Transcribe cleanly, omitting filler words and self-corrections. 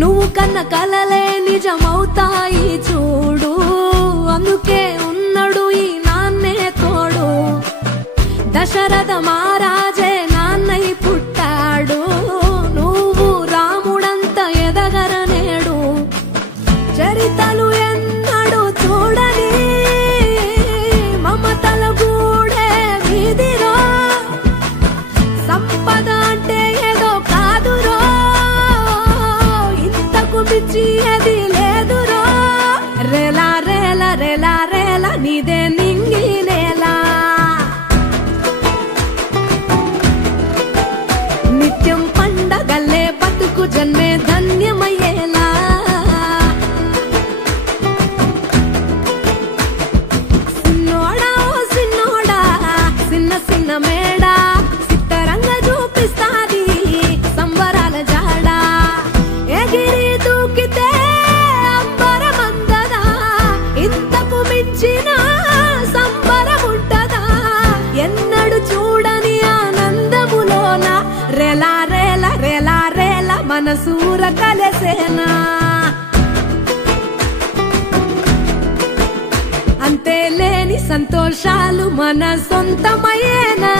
నువ్వు కన్న కలలే నిజమవుతాయి చూడు, అందుకే ఉన్నాడు ఈ నాన్నే తోడు. దశరథ మహారాజే నాన్నై పుట్టాడు, నువ్వు రాముడంత ఎదగరనేడు. చరితలు ఎన్నడు చూడని మమతల గూడే వీధిరో, సంపద అంటే ఏదో కాదురో, ఇంతకు మించి అది లేదురో. రేలా రేలా రేలా రేలా నీదే నింగి నేలా, నిత్యం పండగల్లే బతుకు జన్మే ధన్యమయ్యేలా. సిన్నోడా ఓ సిన్నోడా సిన్న సిన్న మేడా, సిత్తరంగా చూపిస్తాది సంబరాల జాడా. ఎగిరి దూకితే అంబరమందదా, ఇంతకు మించిన సంబరముంటదా. ఎన్నడు చూడని ఆనందములోన రేలా రేలా రేలా రేలా మనసూర కలసేనా. అంతే లేని సంతోషాలు మన సొంతమయ్యేనా.